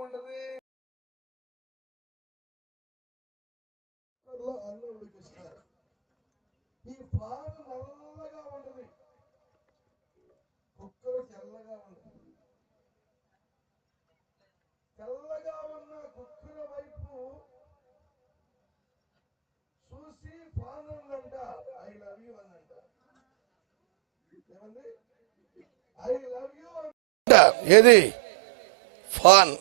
ఉంటది అన్నం ఉడికిస్తారు ఈ పాలు నల్లగా ఉంటది. కుక్కరు తెల్లగా ఉంటది. తెల్లగా ఉన్న కుక్కర వైపు చూసి ఫాన్ ఉందంట ఐ లవ్ యూ అనంట ఏమంది ఐ లవ్ యూ ఏది? ఫాన్.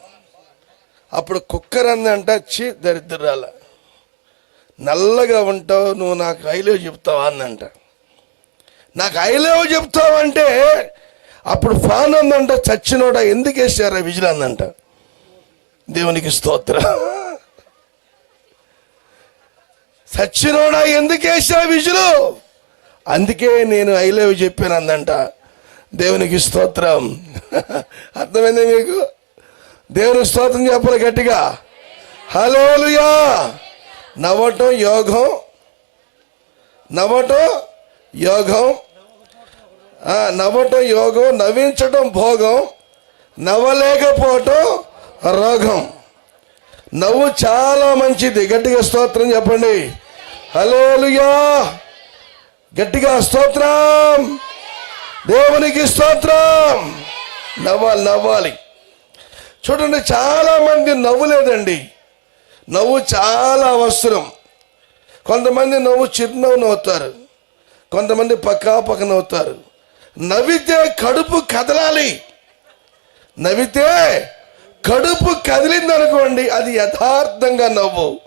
అప్పుడు కుక్కర్ అందంట చీ దరిద్రాల నల్లగా ఉంటావు నువ్వు నాకు ఐలేవ్ చెప్తావా? అందంట నాకు ఐలేవ్ చెప్తావంటే అప్పుడు ఫాన్ అందంట చచ్చినోడ ఎందుకు వేసారా విజిల్? అందంట దేవునికి స్తోత్ర. సచ్చినోడా ఎందుకు వేసా విజులు? అందుకే నేను ఐలేవ్ చెప్పాను అందంట దేవునికి స్తోత్రం. అర్థమైంది మీకు? దేవుని స్తోత్రం చెప్పాలి గట్టిగా. హలోలుయా నవ్వటం యోగం. నవ్వటం యోగం. నవ్వటం యోగం నవ్వించటం భోగం నవ్వలేకపోవటం రోగం. నవ్వు చాలా మంచిది. గట్టిగా స్తోత్రం చెప్పండి. హలోలుయా గట్టిగా స్తోత్రం. దేవునికి స్తోత్రం. నవ్వాలి నవ్వాలి. చూడండి చాలా మంది నవ్వులేదండి నవ్వు చాలా అవసరం. కొంతమంది నవ్వు చిరునవ్వు నవ్వుతారు. కొంతమంది పక్కా పక్క నవ్వుతారు. నవ్వితే కడుపు కదలాలి. నవ్వితే కడుపు కదిలింది అనుకోండి అది యథార్థంగా నవ్వు.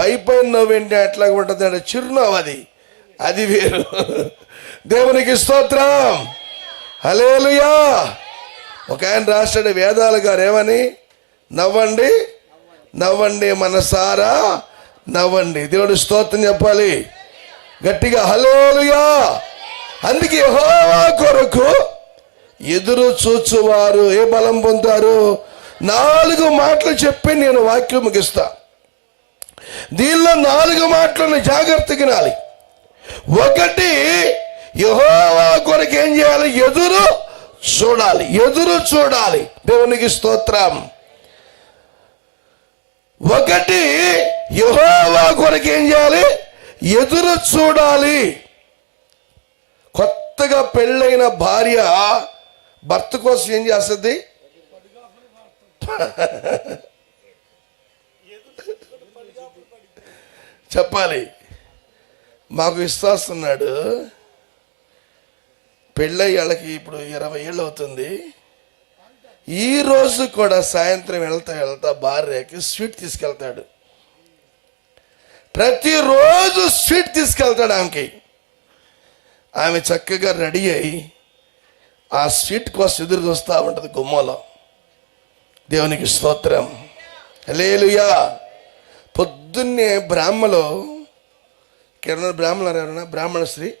పై పైన నవ్వు ఏంటి ఎట్లా ఉంటుంది అంటే చిరునవ్వు అది. అది వేరు. దేవునికి స్తోత్రం. హలేలుయా ఒక ఆయన రాశాడు వేదాలు గారు ఏమని? నవ్వండి నవ్వండి మనసారా నవ్వండి. దేవుడు స్తోత్రం చెప్పాలి. గట్టిగా హలోలుగా అందుకే హోవా కొరకు ఎదురు చూచువారు. ఏ బలం పొందుతారు నాలుగు మాటలు చెప్పి నేను వాక్యం ముగిస్తా. దీనిలో నాలుగు మాటలను జాగ్రత్త వినాలి. ఒకటి యహోవా కొరకు ఏం చేయాలి? ఎదురు చూడాలి ఎదురు చూడాలి. దేవునికి స్తోత్రం. ఒకటి యహోవా కొరకు ఏం చేయాలి? ఎదురు చూడాలి. కొత్తగా పెళ్ళైన భార్య భర్త కోసం ఏం చేస్తుంది? చెప్పాలి. మాకు విశ్వాస్తున్నాడు పెళ్ళయ్యాళ్ళకి ఇప్పుడు ఇరవై ఏళ్ళు అవుతుంది. ఈ రోజు కూడా సాయంత్రం వెళ్తా వెళ్తా భార్యకి స్వీట్ తీసుకెళ్తాడు. ప్రతిరోజు స్వీట్ తీసుకెళ్తాడు ఆమెకి. ఆమె చక్కగా రెడీ అయి ఆ స్వీట్ కోసం ఎదురు చూస్తూ ఉంటుంది గుమ్మలో. దేవునికి స్తోత్రం. లేలుయా పొద్దున్నే బ్రాహ్మలో కిరణ బ్రాహ్మణులు ఎవరైనా బ్రాహ్మణ స్త్రీ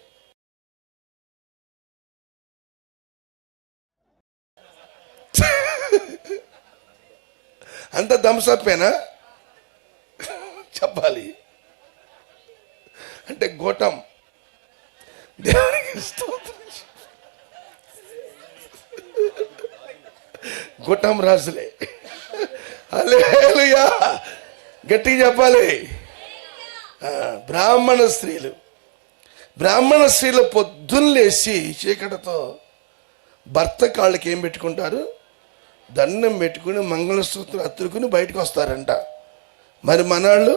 అంత దంసప్పేనా చెప్పాలి. అంటే గోటం. దేవునికి స్తోత్రం. రాజులే. అలేలుయా గట్టిగా చెప్పాలి. బ్రాహ్మణ స్త్రీలు. బ్రాహ్మణ స్త్రీలు పొద్దున్న లేచి చీకటితో భర్త కాళ్ళకి ఏం పెట్టుకుంటారు? దండం పెట్టుకుని మంగళసూత్రం అత్తుకుని బయటకు వస్తారంట. మరి మనాళ్ళు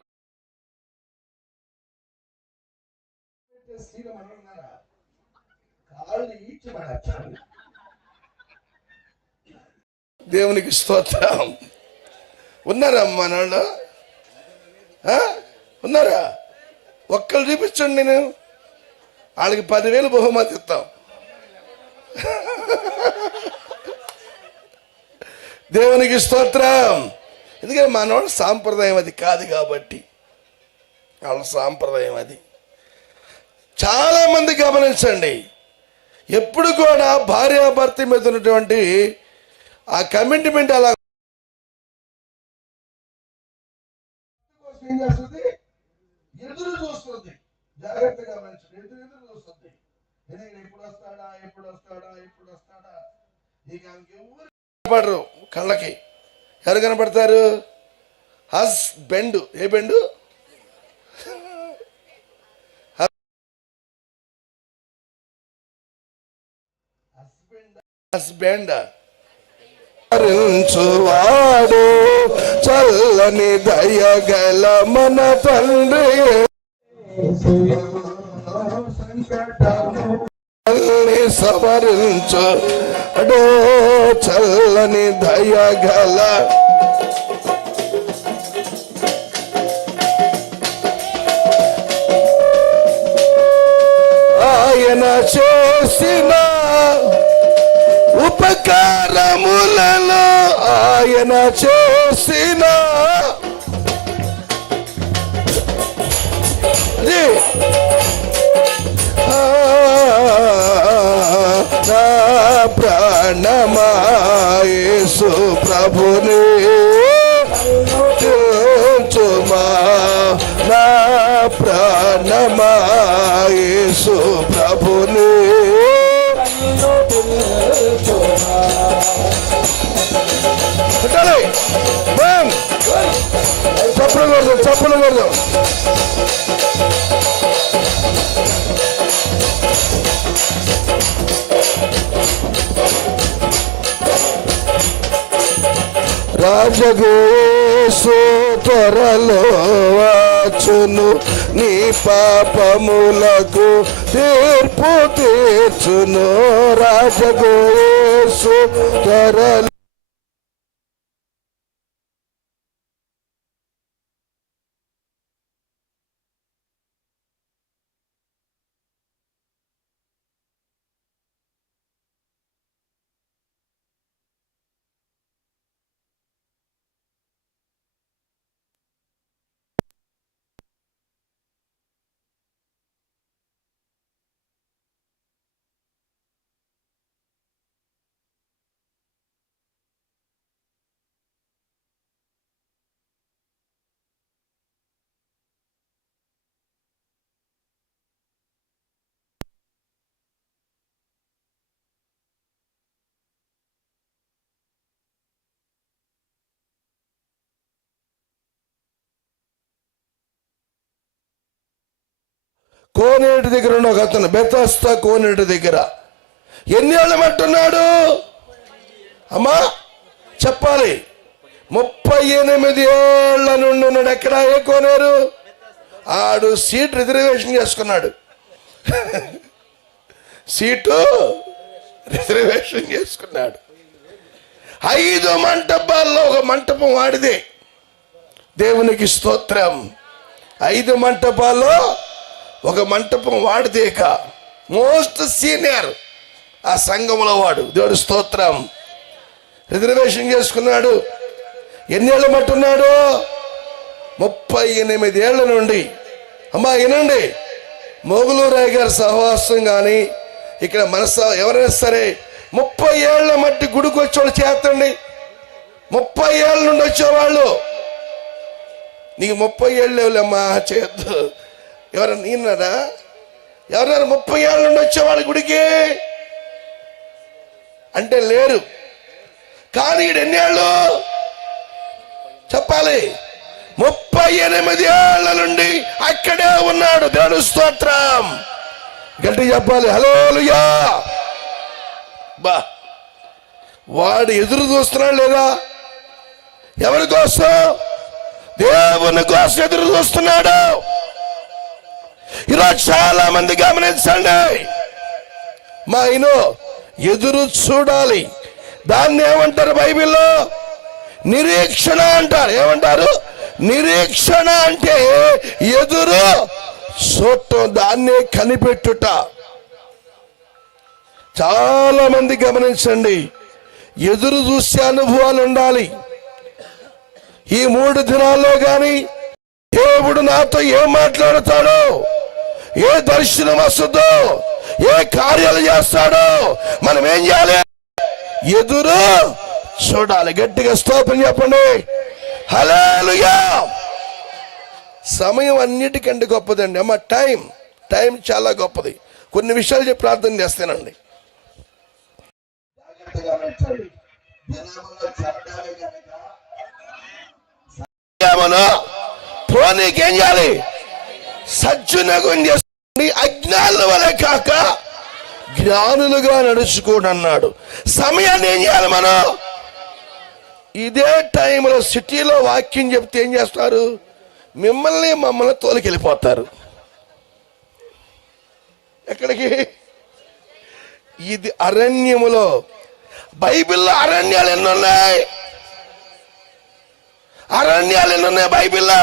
దేవునికి స్తోత్రం. ఉన్నారా మనాళ్ళు ఉన్నారా? ఒక్కరు చూపించండి నేను. వాళ్ళకి పదివేలు బహుమతి ఇస్తాం. దేవునికి స్తోత్రం. ఎందుకంటే మనవాడు సాంప్రదాయం అది కాదు కాబట్టి. వాళ్ళ సాంప్రదాయం అది. చాలామంది గమనించండి. ఎప్పుడు కూడా భార్యాభర్త మీద ఉన్నటువంటి ఆ కమిట్మెంట్ అలా ఏం చేస్తుంది? ఎదురు చూస్తుంది. జాగ్రత్తగా గమనించండి. ఎదురు ఎదురు చూస్తుంది. ఎప్పుడు వస్తాడా? ఎప్పుడు వస్తాడా? ఎప్పుడు వస్తాడా? నీకు ఆమెకి ఎవరు కనపడరు కళ్ళకి. ఎవరు కనపడతారు? హస్ బెండు ఏ బెండు? హస్బెండ్. వాడు చల్లని దయగల మన తండ్రి. చల్లని సవరించు. అడో చల్లని దయగల ఆయన చేసిన ఉపకారములలో ఆయన చేసిన యేసు ప్రభుని. చుమా నా ప్రాణమా యేసు ప్రభుని. పెట్టాలి. బం! చప్పులు కొడదాం చప్పులు కొడదాం. రాజగోసు త్వరలో వచ్చును. నీ పాపములకు తీర్పు తీర్చును. రాజగోసు త్వరలో కోనేటి దగ్గర ఉన్న ఒక అతను బెతస్తా కోనేటి దగ్గర. ఎన్ని ఏళ్ళమంటున్నాడు అమ్మా చెప్పాలి. ముప్పై ఎనిమిది ఏళ్ళ నుండి ఉన్నాడు. ఎక్కడ ఏ కోనేరు? ఆడు సీట్ రిజర్వేషన్ చేసుకున్నాడు. సీటు రిజర్వేషన్ చేసుకున్నాడు. ఐదు మంటపాల్లో ఒక మంటపం వాడిదే. దేవునికి స్తోత్రం. ఐదు మంటపాల్లో ఒక మంటపం వాడిదేక మోస్ట్ సీనియర్ ఆ సంఘంలో వాడు. దేవుడు స్తోత్రం. రిజర్వేషన్ చేసుకున్నాడు. ఎన్నేళ్ళు మట్టున్నాడు ముప్పై ఎనిమిది ఏళ్ళ నుండి. అమ్మా వినండి. మోగులూరాయ్ గారి సహవాసం కానీ ఇక్కడ మనస ఎవరైనా సరే ముప్పై ఏళ్ళ మట్టి గుడికి వచ్చేవాళ్ళు చేతండి. ముప్పై ఏళ్ళ నుండి వచ్చేవాళ్ళు. నీకు ముప్పై ఏళ్ళు లేవులేమ్మా చేయొద్దు. ఎవరన్నా నేనారా ఎవరైనా ముప్పై ఏళ్ళ నుండి వచ్చేవాళ్ళు గుడికి. అంటే లేరు. కానీ ఈడు ఎన్నేళ్ళు? చెప్పాలి. ముప్పై ఎనిమిది ఏళ్ళ నుండి అక్కడే ఉన్నాడు దేవుడు స్తోత్రం. గట్టి చెప్పాలి. హలోలుయా బా. వాడు ఎదురు చూస్తున్నాడు లేదా? ఎవరి కోసం? దేవుని కోసం ఎదురు చూస్తున్నాడు. ఈరోజు చాలా మంది గమనించండి. మా ఆయన ఎదురు చూడాలి. దాన్ని ఏమంటారు బైబిల్లో? నిరీక్షణ అంటారు. ఏమంటారు? నిరీక్షణ అంటే ఎదురు చూడటం దాన్నే కనిపెట్టుట. చాలా మంది గమనించండి. ఎదురు చూసే అనుభవాలు ఉండాలి. ఈ మూడు దినాల్లో కానీ దేవుడు నాతో ఏం మాట్లాడతాడో? ఏ దర్శనం వస్తుందో ఏ కార్యాలు చేస్తాడో మనం ఏం చేయాలి? ఎదురు చూడాలి. గట్టిగా స్తోత్రం చెప్పండి. హల్లెలూయా! సమయం అన్నిటికంటే గొప్పదండి. అమ్మ టైం టైం చాలా గొప్పది. కొన్ని విషయాలు చెప్పి ప్రార్థన చేస్తానండి. పోనీకేం చేయాలి? సజ్జునగం చేసుకోండి అజ్ఞానుల వలె కాక జ్ఞానులుగా నడుచుకోండి అన్నాడు సమయాన్ని ఏం చేయాలి మనం? ఇదే టైంలో సిటీలో వాక్యం చెప్తే ఏం చేస్తారు? మిమ్మల్ని మమ్మల్ని తోలికెళ్ళిపోతారు. ఎక్కడికి? ఇది అరణ్యములో. బైబిల్లో అరణ్యాలు ఎన్ని ఉన్నాయి? అరణ్యాలు ఎన్ని ఉన్నాయి బైబిల్లో?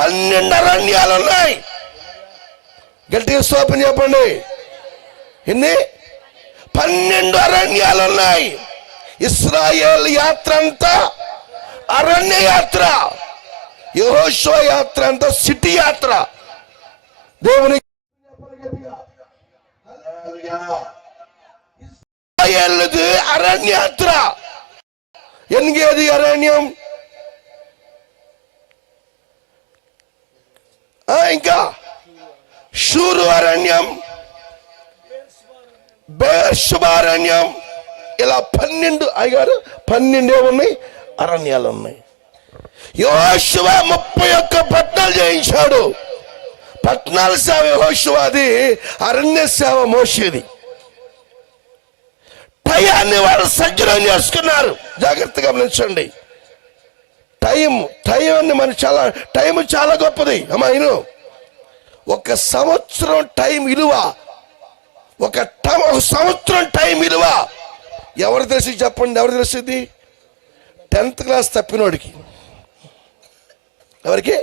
పన్నెండు అరణ్యాలు ఉన్నాయి. గట్టిగా స్తోపం చెప్పండి ఎన్ని పన్నెండు అరణ్యాలు ఉన్నాయి ఇస్రాయేల్ యాత్ర అంతా అరణ్య యాత్ర యహోషో యాత్ర అంతా సిటీ యాత్ర దేవుని ఇస్రాయేలుది అరణ్యాత్ర ఎనిగేది అరణ్యం ఆ, ఇంకా షూరు అరణ్యం బేర్షుభారణ్యం ఇలా పన్నెండు అయ్యారు పన్నెండే ఉన్నాయి అరణ్యాలు ఉన్నాయి. యోశువ ముప్పై ఒక్క పట్నాలు చేయించాడు. పట్నాల సేవ యోశువాది అరణ్య సేవ మోసేది టయాన్ని వారు సజ్జనం చేసుకున్నారు. జాగ్రత్తగా గమనించండి. టైం టైం అని మన చాలా టైం చాలా గొప్పది. అమ్మాయిను ఒక సంవత్సరం టైం విలువ ఒక ట- ఒక సంవత్సరం టైం విలువ ఎవరు తెలిసి చెప్పండి ఎవరు తెలిసింది టెన్త్ క్లాస్ తప్పినోడికి. ఎవరికి?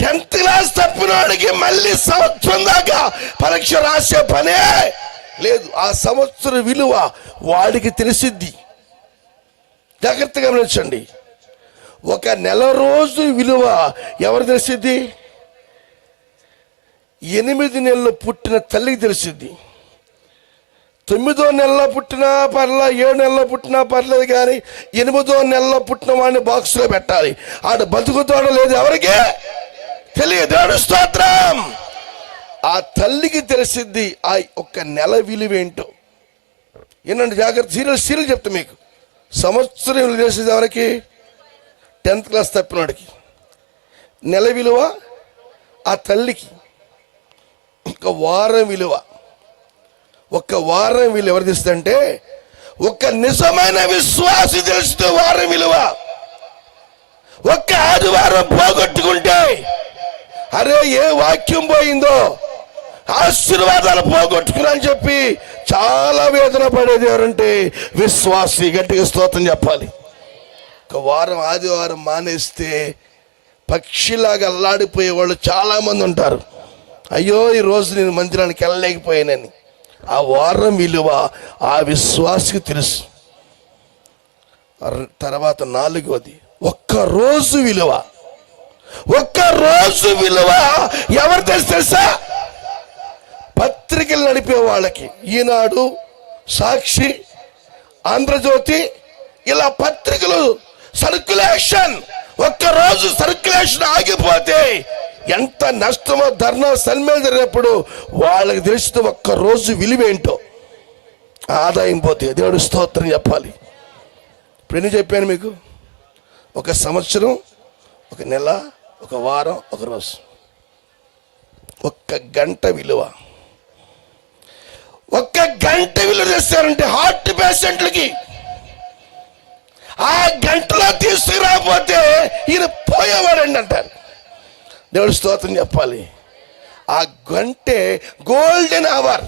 టెన్త్ క్లాస్ తప్పినోడికి మళ్ళీ సంవత్సరం దాకా పరీక్ష రాసే పనే లేదు. ఆ సంవత్సరం విలువ వాడికి తెలిసిద్ది. జాగ్రత్తగా గమనించండి. ఒక నెల రోజు విలువ ఎవరు తెలిసిద్ది? ఎనిమిది నెలలు పుట్టిన తల్లికి తెలిసిద్ది. తొమ్మిదో నెలలో పుట్టినా పర్లా ఏడు నెలలో పుట్టినా పర్లేదు కానీ ఎనిమిదో నెలలో పుట్టిన వాడిని బాక్స్లో పెట్టాలి. ఆడు బతుకుతాడో లేదు ఎవరికి తెలియదు. స్తోత్రం. ఆ తల్లికి తెలిసిద్ది ఆ ఒక్క నెల విలువేంటో ఏంటంటే జాగ్రత్త. సీరియల్ సీరియల్ చెప్తా మీకు. సంవత్సరం విలువ తెలిసింది ఎవరికి? టెన్త్ క్లాస్ తప్పినోడికి. నెల విలువ ఆ తల్లికి. ఒక వారం విలువ. ఒక్క వారం విలువ ఎవరు తెలుస్తుందంటే ఒక నిజమైన విశ్వాసి తెలుస్తూ వారం విలువ. ఒక్క ఆదివారం పోగొట్టుకుంటే అరే ఏ వాక్యం పోయిందో ఆశీర్వాదాలు పోగొట్టుకున్నా అని చెప్పి చాలా వేదన పడేది ఎవరంటే విశ్వాసి గట్టిగా స్తోత్రం చెప్పాలి. ఒక వారం ఆదివారం మానేస్తే పక్షిలాగా అల్లాడిపోయే వాళ్ళు చాలా మంది ఉంటారు. అయ్యో ఈ రోజు నేను మందిరానికి వెళ్ళలేకపోయానని. ఆ వారం విలువ ఆ విశ్వాసకి తెలుసు. తర్వాత నాలుగోది ఒక్క రోజు విలువ. ఒక్క రోజు విలువ ఎవరు తెలుసు తెలుసా? పత్రికలు నడిపే వాళ్ళకి. ఈనాడు సాక్షి ఆంధ్రజ్యోతి ఇలా పత్రికలు సర్క్యులేషన్ ఒక్క రోజు సర్క్యులేషన్ ఆగిపోతే ఎంత నష్టమో ధర్నా సన్మేలు జరిగినప్పుడు వాళ్ళకి తెలిసిన ఒక్కరోజు విలువేంటో ఆదాయం పోతే దేవుడు స్తోత్రం చెప్పాలి. ఇప్పుడు ఎన్ని చెప్పాను మీకు? ఒక సంవత్సరం ఒక నెల ఒక వారం ఒక రోజు. ఒక్క గంట విలువ. ఒక్క గంట విలువ చేస్తారంటే హార్ట్ పేషెంట్లకి ఆ గంటలో తీసుకురాకపోతే ఈయన పోయేవాడండి అంటారు. దేవుడు స్తోత్రం చెప్పాలి. ఆ గంటే గోల్డెన్ అవర్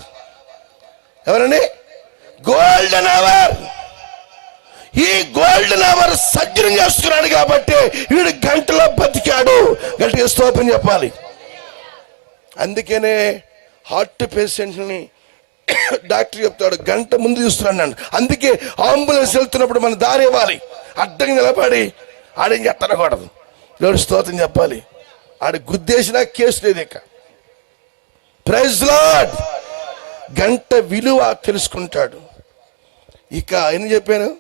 ఎవరండి? గోల్డెన్ అవర్ ఈ గోల్డెన్ అవర్ సజ్జనం చేస్తున్నాడు కాబట్టి వీడు గంటలో బతికాడు. గట్టిగా స్తోత్రం చెప్పాలి. అందుకనే హార్ట్ పేషెంట్ని డాక్టర్ చెప్తాడు గంట ముందు చూస్తున్నాడు అందుకే అంబులెన్స్ వెళ్తున్నప్పుడు మన దారి ఇవ్వాలి. అడ్డంగా నిలబడి ఆడేం చెత్తనకూడదు దేవుడు స్తోత్రం చెప్పాలి. ఆడ గుద్దేసినా కేసు లేదు ఇక. ప్రైజ్ లాడ్ గంట విలువ తెలుసుకుంటాడు. ఇక ఆయన చెప్పాను?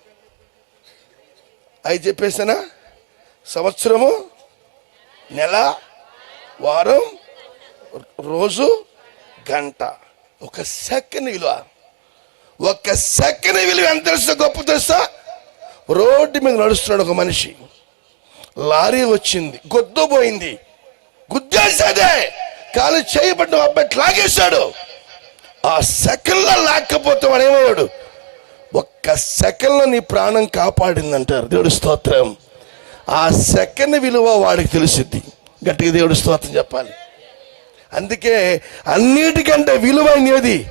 అవి చెప్పేసానా? సంవత్సరము నెల వారం రోజు గంట. ఒక సెకండ్ విలువ. ఒక సెకండ్ విలువ ఎంత తెలుసా? గొప్ప తెలుసా? రోడ్డు మీద నడుస్తున్నాడు ఒక మనిషి. లారీ వచ్చింది. గొద్దుపోయింది గుద్దేసేదే. కాలు చేయబడిన అబ్బాయి లాగేశాడు. ఆ సెకండ్లో లాక్కపోతే వాడు ఏమయ్యాడు? ఒక్క సెకండ్లో నీ ప్రాణం కాపాడిందంటారు. దేవుడి స్తోత్రం. ఆ సెకండ్ విలువ వాడికి తెలిసిద్ది. గట్టిగా దేవుడి స్తోత్రం చెప్పాలి. అందుకే అన్నిటికంటే విలువైనది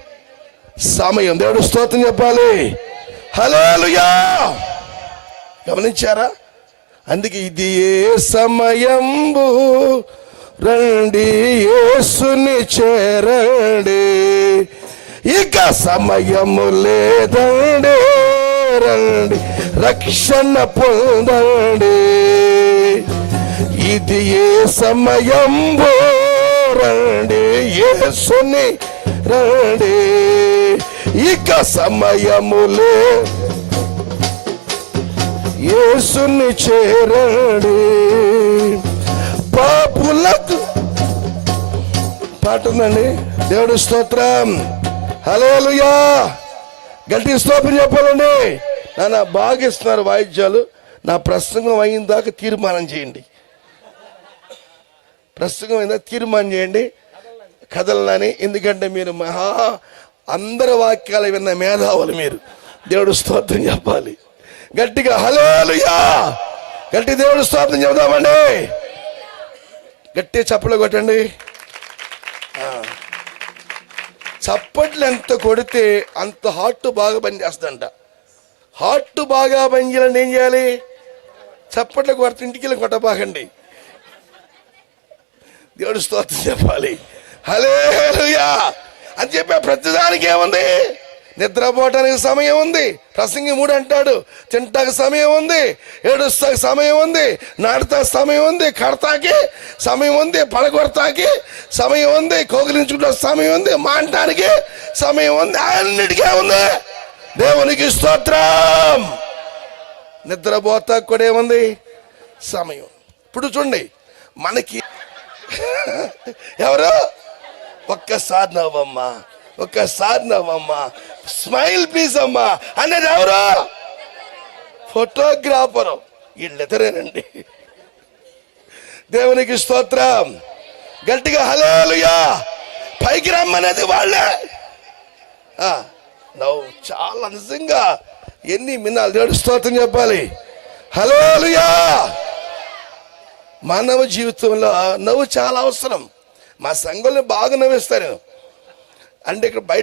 సమయం. దేవుడు స్తోత్రం చెప్పాలి. హలోలుయా గమనించారా? అందుకే ఇది ఏ సమయంబు రండి యేసుని చేరండి. ఇక సమయము లేదండి రండి రక్షణ పొందండి. ఇది ఏ సమయం రండి యేసుని రండి. ఇక సమయము లే యేసుని చేరండి. పాపులకు పాట ఉందండి. దేవుడు స్తోత్రం. హలోలుయా గట్టి స్తోత్రం చెప్పాలండి. నాన్న బాగా ఇస్తున్నారు వాయిద్యాలు. నా ప్రసంగం అయిన దాకా తీర్మానం చేయండి. ప్రసంగం అయిన తీర్మానం చేయండి. కదలనని. ఎందుకంటే మీరు మహా అందరి వాక్యాలు విన్న మేధావులు మీరు. దేవుడు స్తోత్రం చెప్పాలి. గట్టిగా హలోలుయా గట్టి దేవుడు స్తోత్రం చెబుదామండి. గట్టి చప్పలు కొట్టండి. చప్పట్లు ఎంత కొడితే అంత హార్ట్ బాగా పనిచేస్తుందంట. హార్ట్ బాగా పనిచేయాలంటే ఏం చేయాలి? చప్పట్లు కొడితే ఇంటికి వెళ్ళి కొట్టబాకండి. దేవుడు స్తోత్రం చెప్పాలి. హలే అని చెప్పే ప్రతిదానికి ఏముంది? నిద్రపోవటానికి సమయం ఉంది. ప్రసంగి మూడు అంటాడు. తింటాకి సమయం ఉంది. ఏడుస్తాకి సమయం ఉంది. నాటుతా సమయం ఉంది. కడతాకి సమయం ఉంది. పడగొడతాకి సమయం ఉంది. కోగిలించుకుంటే సమయం ఉంది. మాంటానికి సమయం ఉంది. అన్నిటికీ ఉంది. దేవునికి స్తోత్రం. నిద్రపోతా కూడా ఏముంది? సమయం. ఇప్పుడు చూడండి. మనకి ఎవరు? ఒక్కసారి నవ్వమ్మా. ఒక్కసారి నవ్వమ్మా. స్మైల్ ప్లీజ్ అమ్మా. అన్నది ఎవరు? ఫోటోగ్రాఫరు. వీళ్ళిద్దరేనండి దేవునికి స్తోత్రం. గట్టిగా హలోలుయా పైకి రమ్మనేది వాళ్ళే. ఆ, నవ్వు చాలా నిజంగా ఎన్ని మిన్నాలు దేవుడు స్తోత్రం చెప్పాలి. హలోలుయా మానవ జీవితంలో నవ్వు చాలా అవసరం. మా సంఘంలో బాగా నవ్విస్తారు. అంటే ఇక్కడ బయట